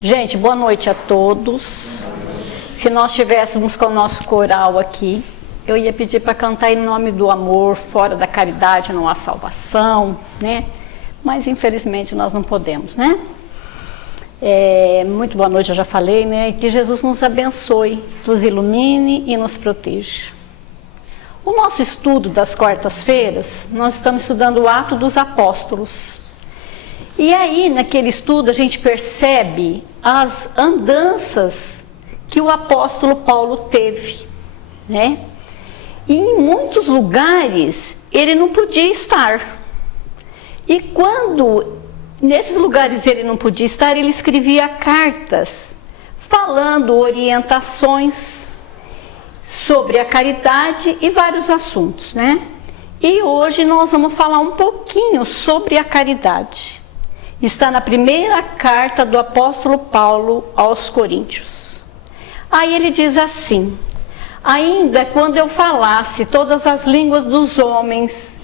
Gente, boa noite a todos. Se nós estivéssemos com o nosso coral aqui, eu ia pedir para cantar em nome do amor, fora da caridade não há salvação, né? Mas infelizmente nós não podemos, né? Muito boa noite, eu já falei, né? Que Jesus nos abençoe, nos ilumine e nos proteja. O nosso estudo das quartas-feiras, nós estamos estudando o Atos dos Apóstolos. E aí, naquele estudo, a gente percebe as andanças que o apóstolo Paulo teve, né? E em muitos lugares ele não podia estar. E quando nesses lugares ele não podia estar, ele escrevia cartas falando orientações sobre a caridade e vários assuntos, né? E hoje nós vamos falar um pouquinho sobre a caridade. Está na primeira carta do apóstolo Paulo aos Coríntios. Aí ele diz assim: ainda quando eu falasse todas as línguas dos homens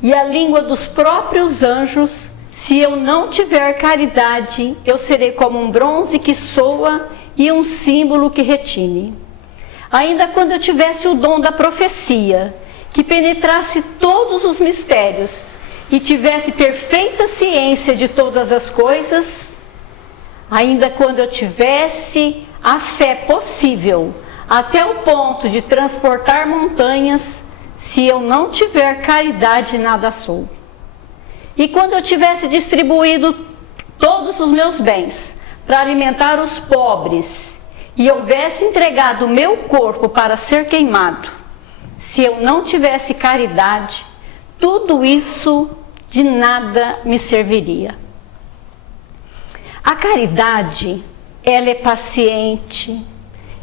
e a língua dos próprios anjos, se eu não tiver caridade, eu serei como um bronze que soa e um símbolo que retine. Ainda quando eu tivesse o dom da profecia, que penetrasse todos os mistérios, e tivesse perfeita ciência de todas as coisas, ainda quando eu tivesse a fé possível, até o ponto de transportar montanhas, se eu não tiver caridade, nada sou. E quando eu tivesse distribuído todos os meus bens para alimentar os pobres, e houvesse entregado o meu corpo para ser queimado, se eu não tivesse caridade, tudo isso de nada me serviria. A caridade, ela é paciente,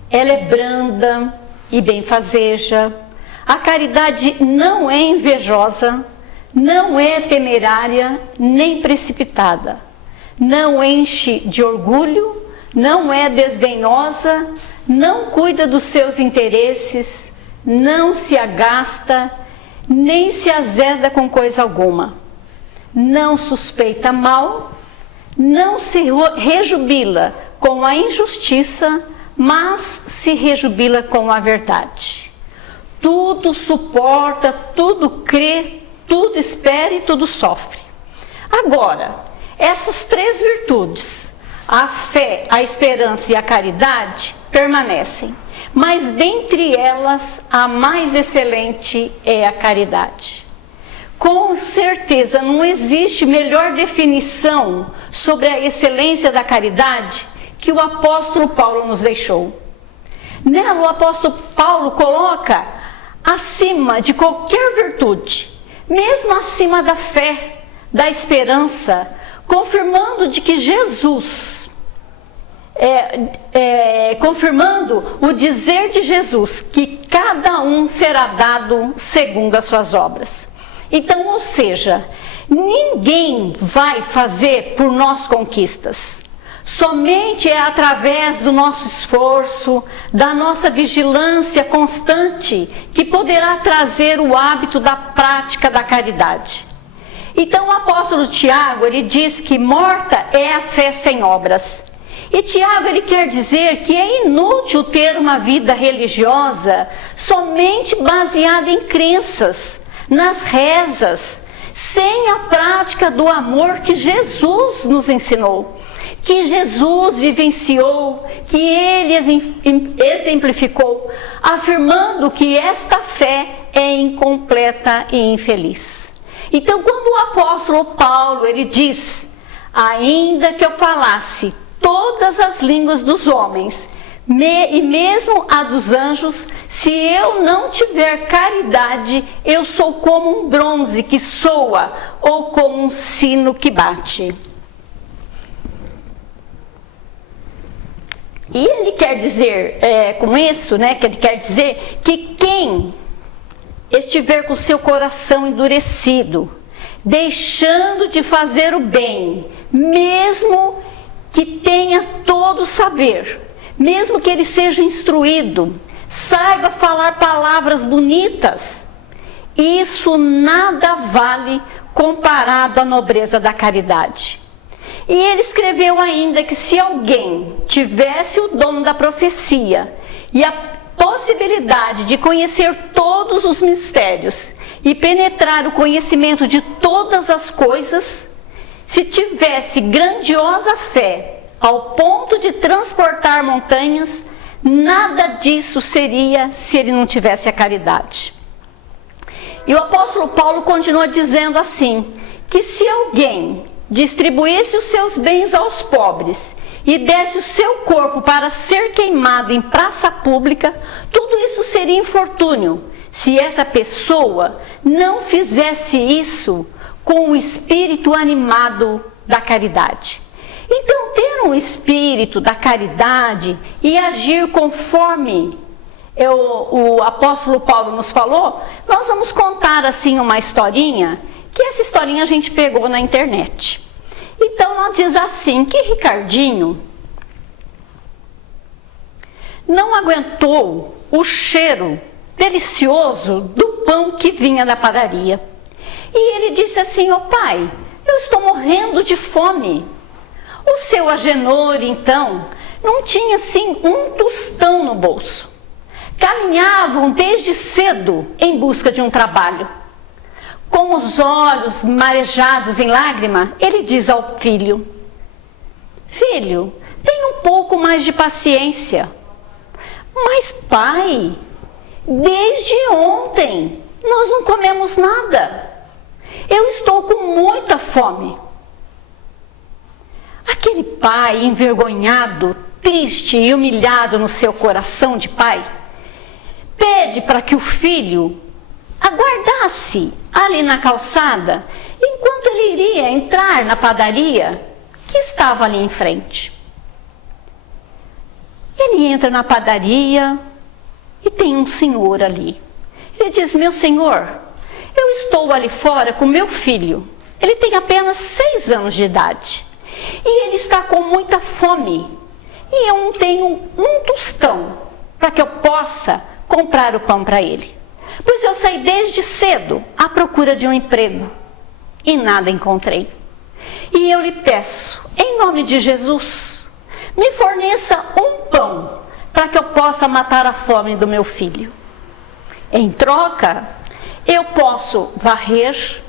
ela é branda e benfazeja. A caridade não é invejosa, não é temerária, nem precipitada. Não enche de orgulho, não é desdenhosa, não cuida dos seus interesses, não se agasta, nem se azeda com coisa alguma. Não suspeita mal, não se rejubila com a injustiça, mas se rejubila com a verdade. Tudo suporta, tudo crê, tudo espera e tudo sofre. Agora, essas três virtudes, a fé, a esperança e a caridade, permanecem. Mas dentre elas, a mais excelente é a caridade. Com certeza não existe melhor definição sobre a excelência da caridade que o apóstolo Paulo nos deixou. Nela, o apóstolo Paulo coloca acima de qualquer virtude, mesmo acima da fé, da esperança, confirmando de que Jesus, confirmando o dizer de Jesus, que cada um será dado segundo as suas obras. Então, ou seja, ninguém vai fazer por nós conquistas. Somente é através do nosso esforço, da nossa vigilância constante, que poderá trazer o hábito da prática da caridade. Então, o apóstolo Tiago, ele diz que morta é a fé sem obras. E Tiago, ele quer dizer que é inútil ter uma vida religiosa somente baseada em crenças, nas rezas, sem a prática do amor que Jesus nos ensinou, que Jesus vivenciou, que ele exemplificou, afirmando que esta fé é incompleta e infeliz. Então, quando o apóstolo Paulo, ele diz: ainda que eu falasse todas as línguas dos homens, e mesmo a dos anjos, se eu não tiver caridade, eu sou como um bronze que soa, ou como um sino que bate. E ele quer dizer, com isso, né, que ele quer dizer que quem estiver com o seu coração endurecido, deixando de fazer o bem, mesmo que tenha todo o saber, mesmo que ele seja instruído, saiba falar palavras bonitas, isso nada vale comparado à nobreza da caridade. E ele escreveu ainda que se alguém tivesse o dom da profecia e a possibilidade de conhecer todos os mistérios e penetrar o conhecimento de todas as coisas, se tivesse grandiosa fé ao ponto de transportar montanhas, nada disso seria se ele não tivesse a caridade. E o apóstolo Paulo continua dizendo assim, que se alguém distribuísse os seus bens aos pobres e desse o seu corpo para ser queimado em praça pública, tudo isso seria infortúnio, se essa pessoa não fizesse isso com o espírito animado da caridade. Então, ter um espírito da caridade e agir conforme o apóstolo Paulo nos falou, nós vamos contar assim uma historinha, que essa historinha a gente pegou na internet. Então, ela diz assim, que Ricardinho não aguentou o cheiro delicioso do pão que vinha da padaria. E ele disse assim, ó pai, eu estou morrendo de fome. O seu Agenor, então, não tinha assim um tostão no bolso. Caminhavam desde cedo em busca de um trabalho. Com os olhos marejados em lágrima, ele diz ao filho, filho, tenha um pouco mais de paciência. Mas pai, desde ontem nós não comemos nada. Eu estou com muita fome. Aquele pai envergonhado, triste e humilhado no seu coração de pai, pede para que o filho aguardasse ali na calçada, enquanto ele iria entrar na padaria que estava ali em frente. Ele entra na padaria e tem um senhor ali. Ele diz, meu senhor, eu estou ali fora com meu filho. Ele tem apenas 6 anos de idade. E ele está com muita fome. E eu não tenho um tostão para que eu possa comprar o pão para ele. Pois eu saí desde cedo à procura de um emprego e nada encontrei. E eu lhe peço, em nome de Jesus, me forneça um pão para que eu possa matar a fome do meu filho. Em troca, eu posso varrer,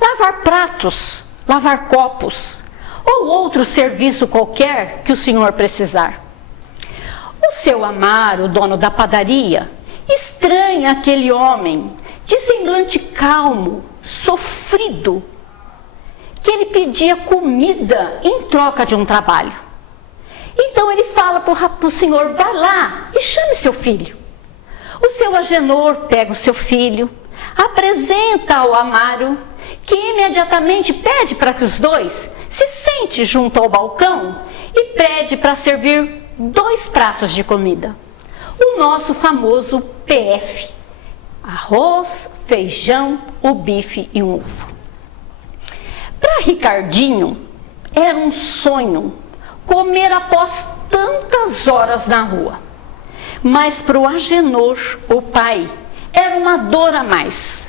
lavar pratos, lavar copos ou outro serviço qualquer que o senhor precisar. O seu Amaro, o dono da padaria, estranha aquele homem de semblante calmo, sofrido, que ele pedia comida em troca de um trabalho. Então ele fala para o senhor, vai lá e chame seu filho. O seu Agenor pega o seu filho, apresenta ao Amaro, que imediatamente pede para que os dois se sentem junto ao balcão e pede para servir 2 pratos de comida. O nosso famoso PF, arroz, feijão, o bife e um ovo. Para Ricardinho, era um sonho comer após tantas horas na rua. Mas para o Agenor, o pai, era uma dor a mais.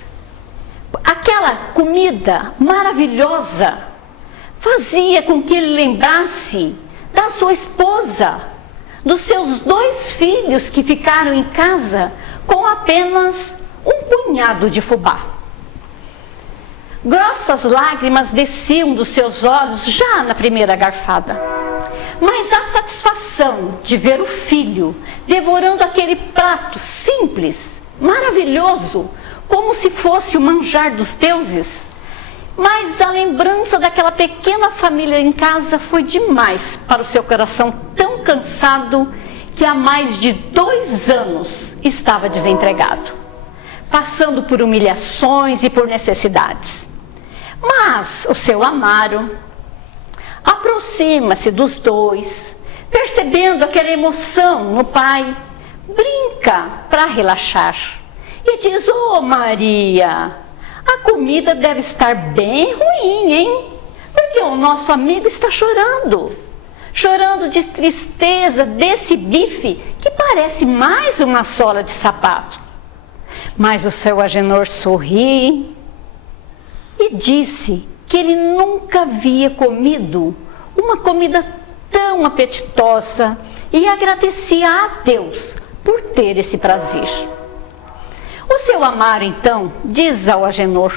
Aquela comida maravilhosa fazia com que ele lembrasse da sua esposa, dos seus 2 filhos que ficaram em casa com apenas um punhado de fubá. Grossas lágrimas desciam dos seus olhos já na primeira garfada. Mas a satisfação de ver o filho devorando aquele prato simples, maravilhoso, como se fosse o manjar dos deuses, mas a lembrança daquela pequena família em casa foi demais para o seu coração tão cansado que há mais de 2 anos estava desempregado, passando por humilhações e por necessidades. Mas o seu Amaro aproxima-se dos 2, percebendo aquela emoção no pai, brinca para relaxar e diz, ô Maria, a comida deve estar bem ruim, hein? Porque o nosso amigo está chorando de tristeza desse bife que parece mais uma sola de sapato. Mas o seu Agenor sorri e disse que ele nunca havia comido uma comida tão apetitosa e agradecia a Deus por ter esse prazer. O seu Amaro, então, diz ao Agenor: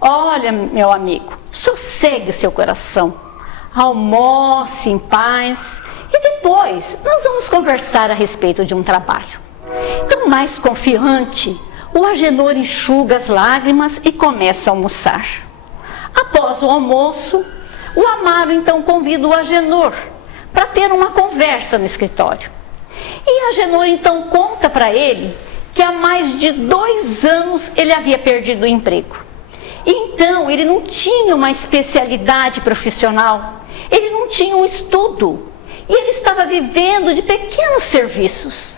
olha, meu amigo, sossegue o seu coração, almoce em paz e depois nós vamos conversar a respeito de um trabalho. Então, mais confiante, o Agenor enxuga as lágrimas e começa a almoçar. Após o almoço, o Amaro então convida o Agenor para ter uma conversa no escritório. E Agenor então conta para ele que há mais de 2 anos ele havia perdido o emprego. Então ele não tinha uma especialidade profissional, ele não tinha um estudo e ele estava vivendo de pequenos serviços.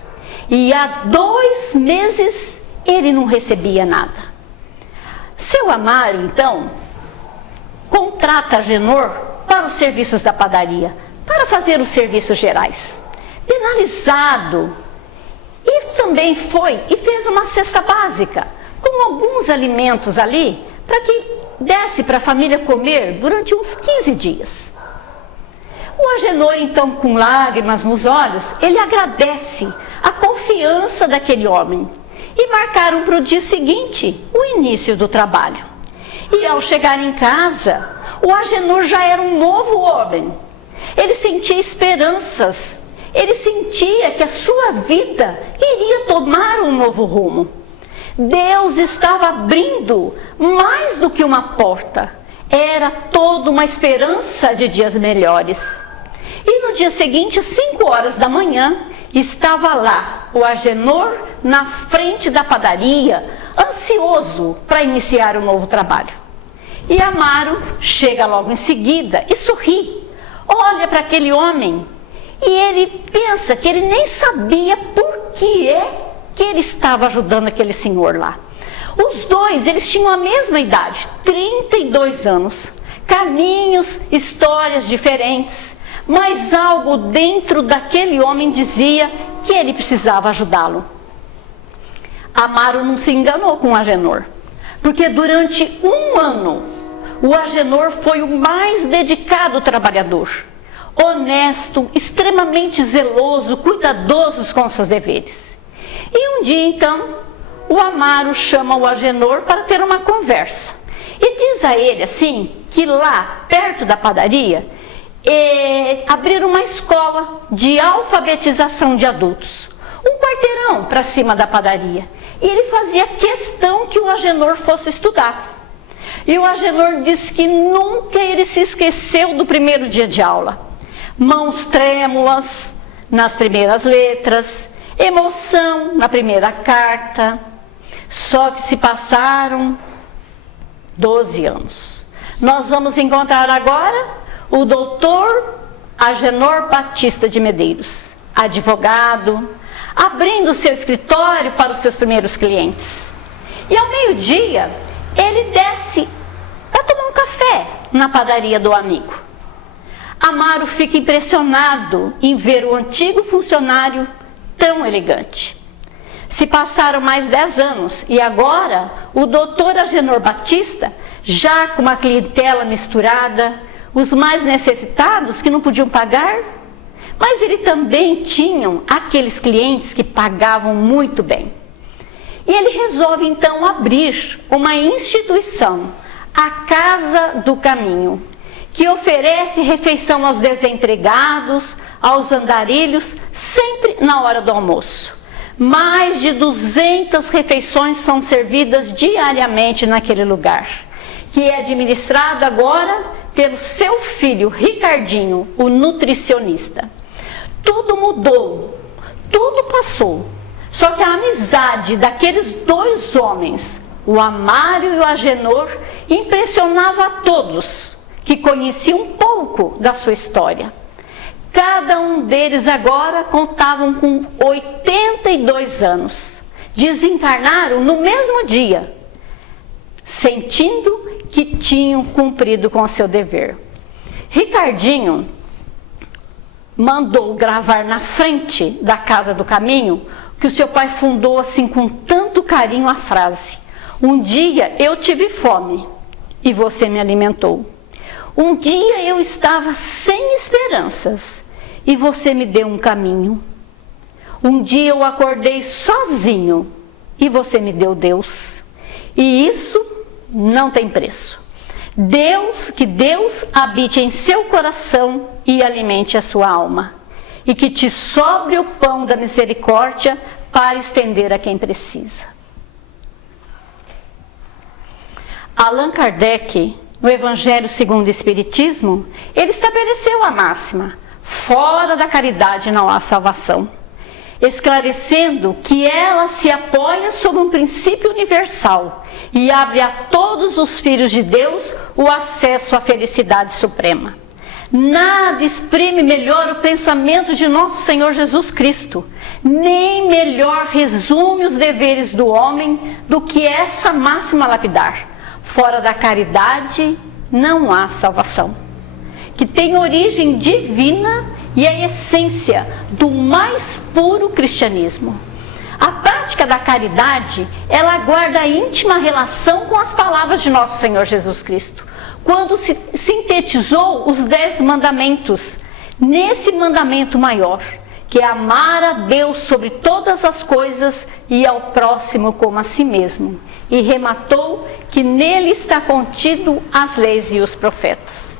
E há 2 meses ele não recebia nada. Seu Amaro então contrata Agenor para os serviços da padaria, para fazer os serviços gerais. Penalizado, e também foi e fez uma cesta básica, com alguns alimentos ali, para que desse para a família comer durante uns 15 dias. O Agenor, então, com lágrimas nos olhos, ele agradece a confiança daquele homem e marcaram para o dia seguinte o início do trabalho. E ao chegar em casa, o Agenor já era um novo homem. Ele sentia esperanças, ele sentia que a sua vida iria tomar um novo rumo. Deus estava abrindo mais do que uma porta, era toda uma esperança de dias melhores. E no dia seguinte, às 5 horas da manhã, estava lá o Agenor na frente da padaria, ansioso para iniciar um novo trabalho. E Amaro chega logo em seguida e sorri, olha para aquele homem e ele pensa que ele nem sabia por que é que ele estava ajudando aquele senhor lá. Os dois, eles tinham a mesma idade, 32 anos, caminhos, histórias diferentes, mas algo dentro daquele homem dizia que ele precisava ajudá-lo. Amaro não se enganou com o Agenor, porque durante 1 ano o Agenor foi o mais dedicado trabalhador, honesto, extremamente zeloso, cuidadoso com seus deveres. E um dia então, o Amaro chama o Agenor para ter uma conversa e diz a ele assim, que lá perto da padaria, abriram uma escola de alfabetização de adultos, um quarteirão para cima da padaria, e ele fazia questão que o Agenor fosse estudar. E o Agenor disse que nunca ele se esqueceu do primeiro dia de aula. Mãos trêmulas nas primeiras letras, emoção na primeira carta. Só que se passaram 12 anos. Nós vamos encontrar agora o doutor Agenor Batista de Medeiros, advogado, abrindo seu escritório para os seus primeiros clientes. E ao meio-dia, ele desce para tomar um café na padaria do amigo. Amaro fica impressionado em ver o antigo funcionário tão elegante. Se passaram mais 10 anos e agora o doutor Agenor Batista, já com uma clientela misturada, os mais necessitados que não podiam pagar, mas ele também tinha aqueles clientes que pagavam muito bem. E ele resolve então abrir uma instituição, a Casa do Caminho, que oferece refeição aos desempregados, aos andarilhos, sempre na hora do almoço. Mais de 200 refeições são servidas diariamente naquele lugar, que é administrado agora pelo seu filho Ricardinho, o nutricionista. Tudo mudou, tudo passou, só que a amizade daqueles 2 homens, o Amaro e o Agenor, impressionava a todos que conheciam um pouco da sua história. Cada um deles agora contavam com 82 anos. Desencarnaram no mesmo dia, sentindo que tinham cumprido com o seu dever. Ricardinho mandou gravar na frente da Casa do Caminho, que o seu pai fundou assim com tanto carinho, a frase: um dia eu tive fome e você me alimentou. Um dia eu estava sem esperanças e você me deu um caminho. Um dia eu acordei sozinho e você me deu Deus. E isso não tem preço. Que Deus habite em seu coração e alimente a sua alma. E que te sobre o pão da misericórdia para estender a quem precisa. Allan Kardec, no Evangelho segundo o Espiritismo, ele estabeleceu a máxima: fora da caridade não há salvação, esclarecendo que ela se apoia sobre um princípio universal e abre a todos os filhos de Deus o acesso à felicidade suprema. Nada exprime melhor o pensamento de nosso Senhor Jesus Cristo, nem melhor resume os deveres do homem do que essa máxima lapidar: fora da caridade não há salvação, que tem origem divina e a essência do mais puro cristianismo. A prática da caridade, ela guarda íntima relação com as palavras de nosso Senhor Jesus Cristo, quando se sintetizou os 10 mandamentos, nesse mandamento maior, que é amar a Deus sobre todas as coisas e ao próximo como a si mesmo. E rematou que nele está contido as leis e os profetas.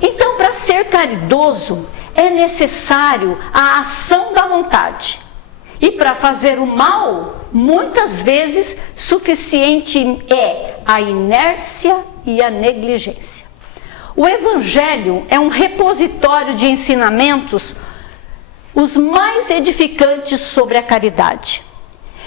Então, para ser caridoso, é necessário a ação da vontade. E para fazer o mal, muitas vezes, suficiente é a inércia e a negligência. O Evangelho é um repositório de ensinamentos, os mais edificantes sobre a caridade.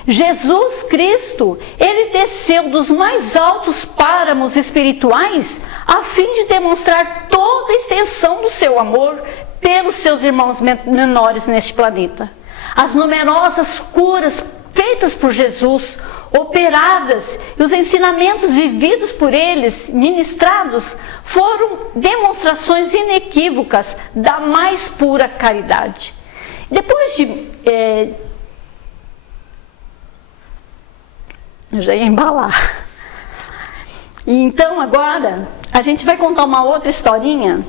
Jesus Cristo, ele desceu dos mais altos páramos espirituais a fim de demonstrar toda a extensão do seu amor pelos seus irmãos menores neste planeta. As numerosas curas feitas por Jesus, operadas, e os ensinamentos vividos por eles, ministrados, foram demonstrações inequívocas da mais pura caridade. Depois de... eu já ia embalar. E então agora a gente vai contar uma outra historinha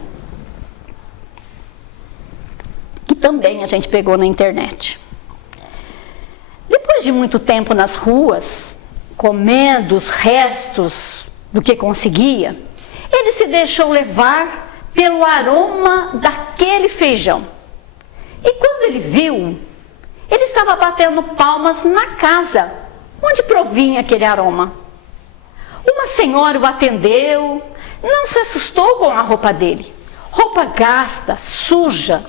que também a gente pegou na internet. Depois de muito tempo nas ruas, comendo os restos do que conseguia, ele se deixou levar pelo aroma daquele feijão. E quando ele viu, ele estava batendo palmas na casa onde provinha aquele aroma. Uma senhora o atendeu, não se assustou com a roupa dele. Roupa gasta, suja,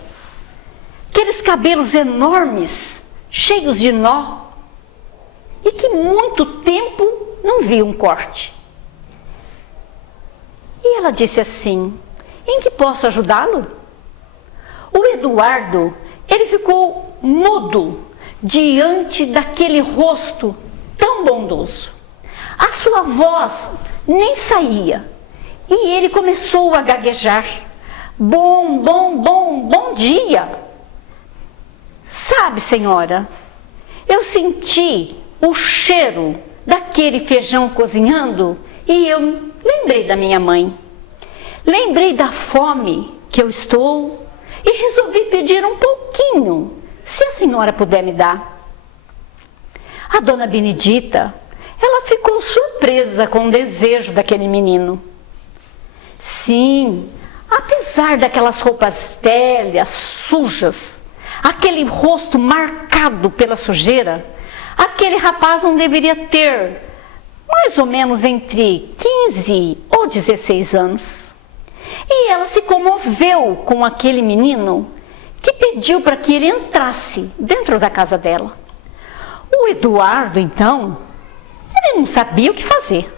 aqueles cabelos enormes, cheios de nó, e que muito tempo não via um corte. E ela disse assim: em que posso ajudá-lo? O Eduardo, ele ficou mudo diante daquele rosto tão bondoso. A sua voz nem saía e ele começou a gaguejar: bom dia. Sabe, senhora, eu senti o cheiro daquele feijão cozinhando e eu lembrei da minha mãe. Lembrei da fome que eu estou e resolvi pedir um pouquinho, se a senhora puder me dar. A dona Benedita, ela ficou surpresa com o desejo daquele menino. Sim, apesar daquelas roupas velhas, sujas, aquele rosto marcado pela sujeira, aquele rapaz não deveria ter mais ou menos entre 15 ou 16 anos. E ela se comoveu com aquele menino que pediu para que ele entrasse dentro da casa dela. O Eduardo, então, ele não sabia o que fazer,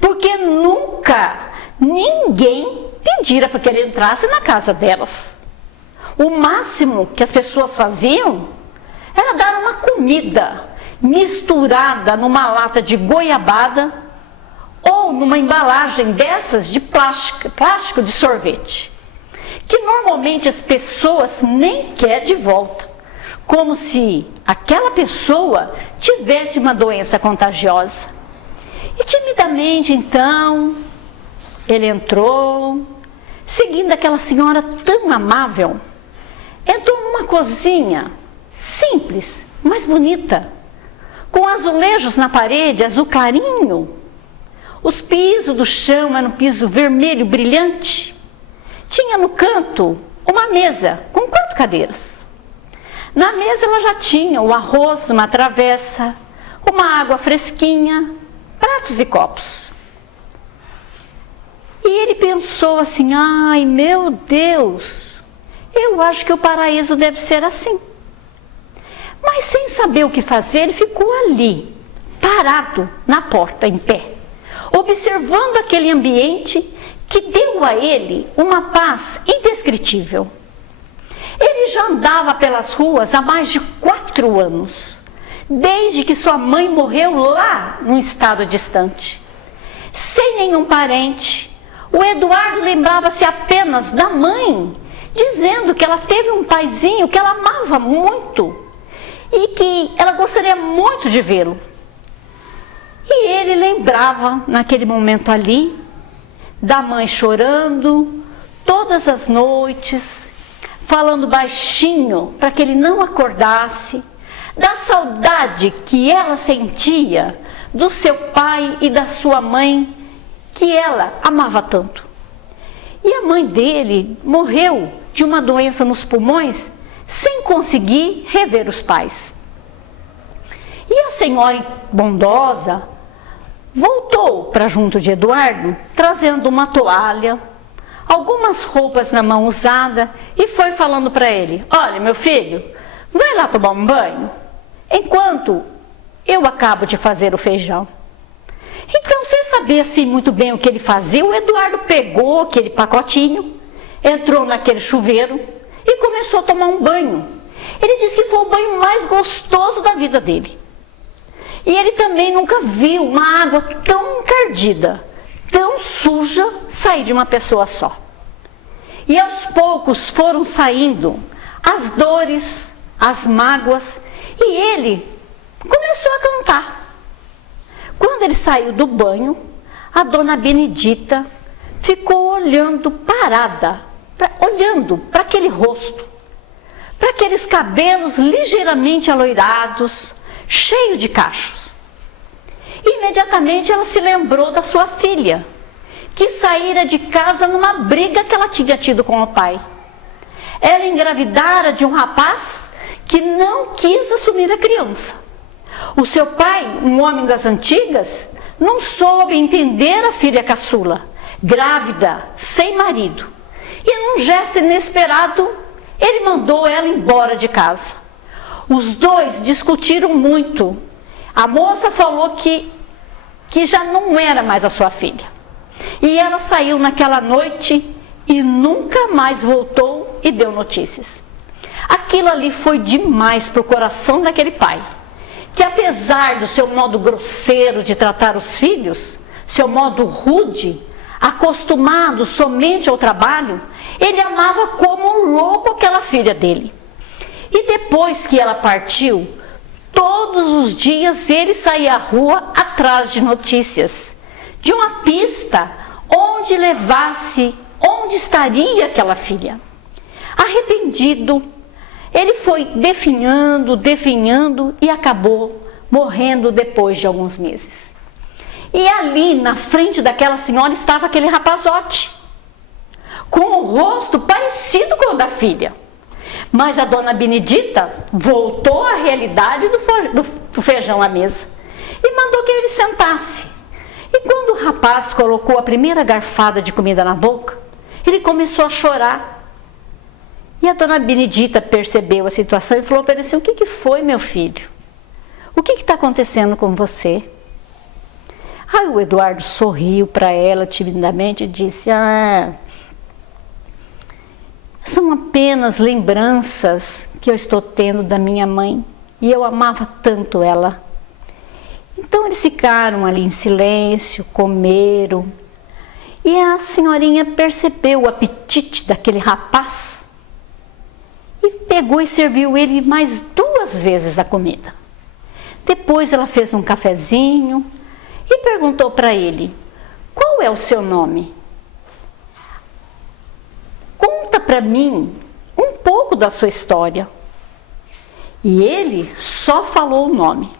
porque nunca ninguém pedira para que ele entrasse na casa delas. O máximo que as pessoas faziam era dar uma comida misturada numa lata de goiabada ou numa embalagem dessas de plástico de sorvete, que normalmente as pessoas nem querem de volta, como se aquela pessoa tivesse uma doença contagiosa. E timidamente, então, ele entrou, seguindo aquela senhora tão amável, entrou numa cozinha simples, mas bonita, com azulejos na parede, azul clarinho. Os pisos do chão eram um piso vermelho brilhante. Tinha no canto uma mesa com 4 cadeiras. Na mesa ela já tinha o arroz numa travessa, uma água fresquinha, pratos e copos. E ele pensou assim: ai meu Deus, eu acho que o paraíso deve ser assim. Mas sem saber o que fazer, ele ficou ali, parado na porta, em pé, observando aquele ambiente que deu a ele uma paz indescritível. Ele já andava pelas ruas há mais de 4 anos, desde que sua mãe morreu lá num estado distante. Sem nenhum parente, o Eduardo lembrava-se apenas da mãe, dizendo que ela teve um paizinho que ela amava muito e que ela gostaria muito de vê-lo. E ele lembrava, naquele momento ali, da mãe chorando todas as noites, falando baixinho para que ele não acordasse, da saudade que ela sentia do seu pai e da sua mãe, que ela amava tanto. E a mãe dele morreu de uma doença nos pulmões, sem conseguir rever os pais. E a senhora bondosa voltou para junto de Eduardo, trazendo uma toalha, algumas roupas na mão usada, e foi falando para ele: olha, meu filho, vai lá tomar um banho, enquanto eu acabo de fazer o feijão. Então, sem saber assim muito bem o que ele fazia, o Eduardo pegou aquele pacotinho, entrou naquele chuveiro e começou a tomar um banho. Ele disse que foi o banho mais gostoso da vida dele. E ele também nunca viu uma água tão encardida, tão suja, sair de uma pessoa só. E aos poucos foram saindo as dores, as mágoas, e ele começou a cantar. Quando ele saiu do banho, a dona Benedita ficou olhando parada, olhando para aquele rosto, para aqueles cabelos ligeiramente aloirados, cheio de cachos. Imediatamente ela se lembrou da sua filha, que saíra de casa numa briga que ela tinha tido com o pai. Ela engravidara de um rapaz que não quis assumir a criança. O seu pai, um homem das antigas, não soube entender a filha caçula, grávida, sem marido. E num gesto inesperado, ele mandou ela embora de casa. Os dois discutiram muito. A moça falou que já não era mais a sua filha. E ela saiu naquela noite e nunca mais voltou e deu notícias. Aquilo ali foi demais para o coração daquele pai, que apesar do seu modo grosseiro de tratar os filhos, seu modo rude, acostumado somente ao trabalho, ele amava como um louco aquela filha dele. E depois que ela partiu, todos os dias ele saía à rua atrás de notícias, de uma pista onde levasse, onde estaria aquela filha. Arrependido, ele foi definhando e acabou morrendo depois de alguns meses. E ali na frente daquela senhora estava aquele rapazote, com o rosto parecido com o da filha. Mas a dona Benedita voltou à realidade do feijão à mesa e mandou que ele sentasse. E quando o rapaz colocou a primeira garfada de comida na boca, ele começou a chorar. E a dona Benedita percebeu a situação e falou para ele assim: o que foi, meu filho? O que está acontecendo com você? Aí o Eduardo sorriu para ela timidamente e disse: são apenas lembranças que eu estou tendo da minha mãe, e eu amava tanto ela. Então eles ficaram ali em silêncio, comeram, e a senhorinha percebeu o apetite daquele rapaz e pegou e serviu ele mais 2 vezes a comida. Depois ela fez um cafezinho e perguntou para ele: qual é o seu nome? para mim um pouco da sua história. E ele só falou o nome.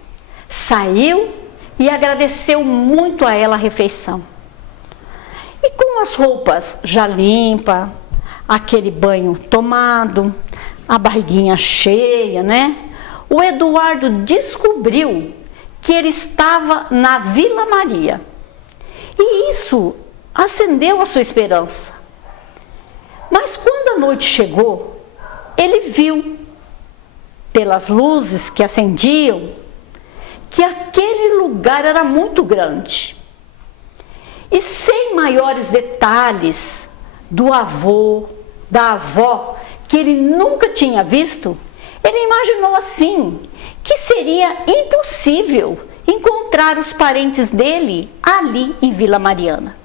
Saiu e agradeceu muito a ela a refeição. E com as roupas já limpas, aquele banho tomado, a barriguinha cheia, né? O Eduardo descobriu que ele estava na Vila Maria. E isso acendeu a sua esperança. Mas quando a noite chegou, ele viu, pelas luzes que acendiam, que aquele lugar era muito grande. E sem maiores detalhes do avô, da avó, que ele nunca tinha visto, ele imaginou assim, que seria impossível encontrar os parentes dele ali em Vila Mariana.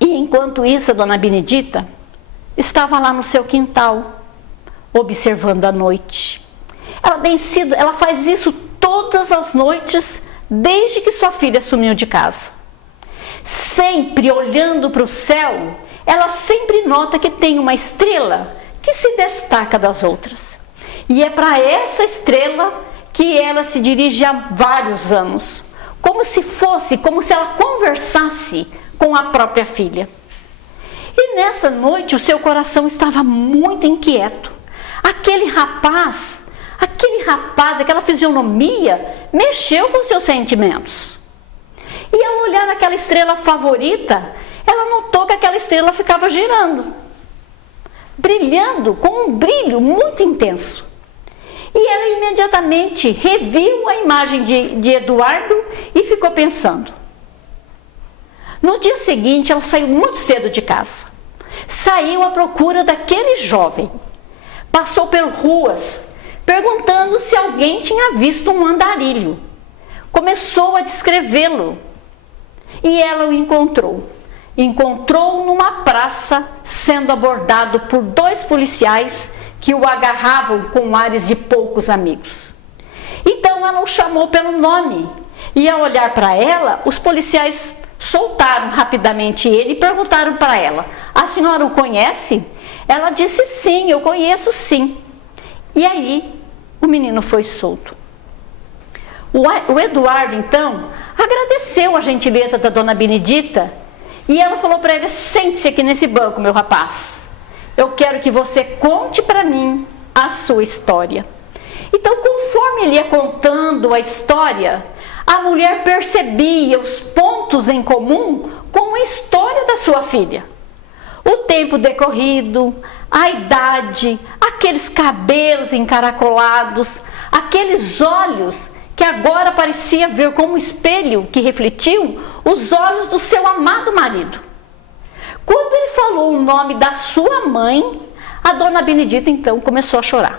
E enquanto isso, a dona Benedita estava lá no seu quintal, observando a noite. Ela faz isso todas as noites, desde que sua filha sumiu de casa. Sempre olhando para o céu, ela sempre nota que tem uma estrela que se destaca das outras. E é para essa estrela que ela se dirige há vários anos, como se ela conversasse com a própria filha. E nessa noite o seu coração estava muito inquieto. Aquele rapaz, aquela fisionomia, mexeu com seus sentimentos. E ao olhar naquela estrela favorita, ela notou que aquela estrela ficava girando, brilhando com um brilho muito intenso. E ela imediatamente reviu a imagem de Eduardo e ficou pensando. No dia seguinte, ela saiu muito cedo de casa. Saiu à procura daquele jovem. Passou por ruas, perguntando se alguém tinha visto um andarilho. Começou a descrevê-lo. E ela o encontrou. Encontrou numa praça, sendo abordado por 2 policiais que o agarravam com ares de poucos amigos. Então ela o chamou pelo nome. E ao olhar para ela, os policiais soltaram rapidamente ele e perguntaram para ela: a senhora o conhece? Ela disse: sim, eu conheço sim. E aí o menino foi solto. O Eduardo então agradeceu a gentileza da dona Benedita e ela falou para ele: sente-se aqui nesse banco, meu rapaz. Eu quero que você conte para mim a sua história. Então, conforme ele ia contando a história, a mulher percebia os pontos em comum com a história da sua filha. O tempo decorrido, a idade, aqueles cabelos encaracolados, aqueles olhos que agora parecia ver como um espelho que refletiu os olhos do seu amado marido. Quando ele falou o nome da sua mãe, a dona Benedita então começou a chorar.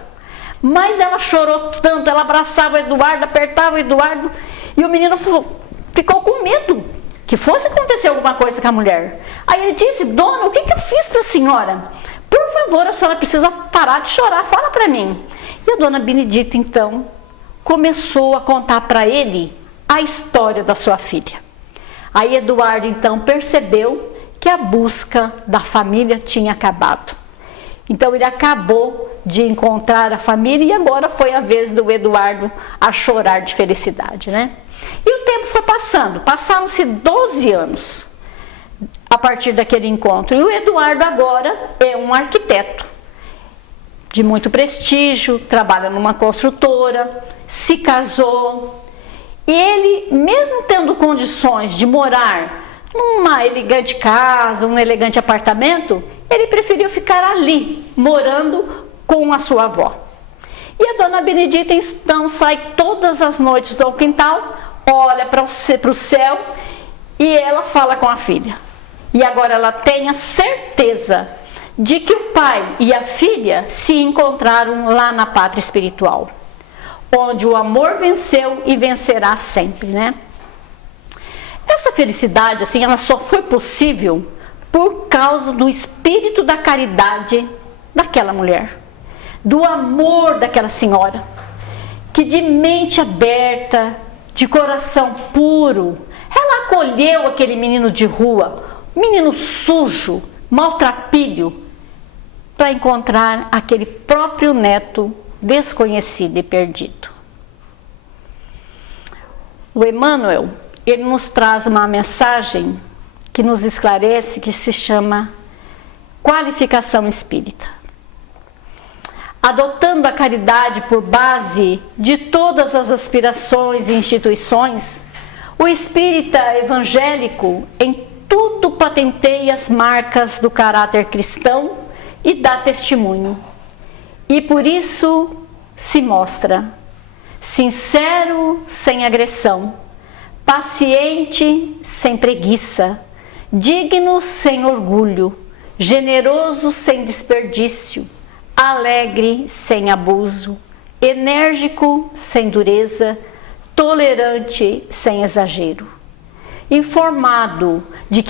Mas ela chorou tanto, ela abraçava o Eduardo, apertava o Eduardo, e o menino ficou com medo que fosse acontecer alguma coisa com a mulher. Aí ele disse: dona, o que eu fiz para a senhora? Por favor, a senhora precisa parar de chorar, fala para mim. E a dona Benedita então começou a contar para ele a história da sua filha. Aí Eduardo então percebeu que a busca da família tinha acabado. Então ele acabou de encontrar a família e agora foi a vez do Eduardo a chorar de felicidade, né? E o tempo foi passando, passaram-se 12 anos a partir daquele encontro. E o Eduardo agora é um arquiteto de muito prestígio, trabalha numa construtora, se casou. E ele, mesmo tendo condições de morar numa elegante casa, um elegante apartamento, ele preferiu ficar ali, morando com a sua avó. E a dona Benedita então sai todas as noites do quintal, olha para o céu e ela fala com a filha. E agora ela tem a certeza de que o pai e a filha se encontraram lá na pátria espiritual, onde o amor venceu e vencerá sempre, né? Essa felicidade, assim, ela só foi possível por causa do espírito da caridade daquela mulher, do amor daquela senhora, que de mente aberta, de coração puro, ela acolheu aquele menino de rua, menino sujo, maltrapilho, para encontrar aquele próprio neto desconhecido e perdido. O Emmanuel, ele nos traz uma mensagem que nos esclarece, que se chama qualificação espírita. Adotando a caridade por base de todas as aspirações e instituições, o espírita evangélico em tudo patenteia as marcas do caráter cristão e dá testemunho. E por isso se mostra sincero sem agressão, paciente sem preguiça, digno sem orgulho, generoso sem desperdício, alegre sem abuso, enérgico sem dureza, tolerante sem exagero. Informado de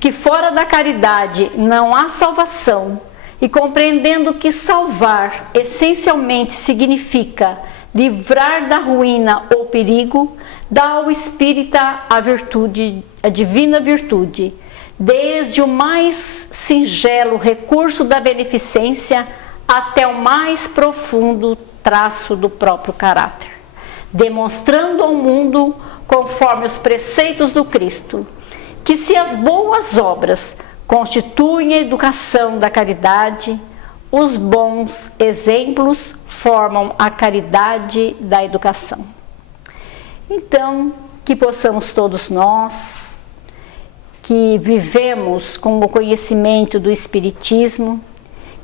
que fora da caridade não há salvação e compreendendo que salvar essencialmente significa livrar da ruína ou perigo, dá ao espírita a virtude, a divina virtude, desde o mais singelo recurso da beneficência até o mais profundo traço do próprio caráter, demonstrando ao mundo, conforme os preceitos do Cristo, que se as boas obras constituem a educação da caridade, os bons exemplos formam a caridade da educação. Então, que possamos todos nós, que vivemos com o conhecimento do Espiritismo,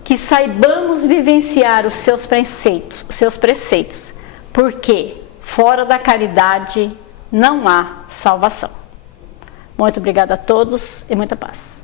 que saibamos vivenciar os seus preceitos, porque fora da caridade não há salvação. Muito obrigada a todos e muita paz.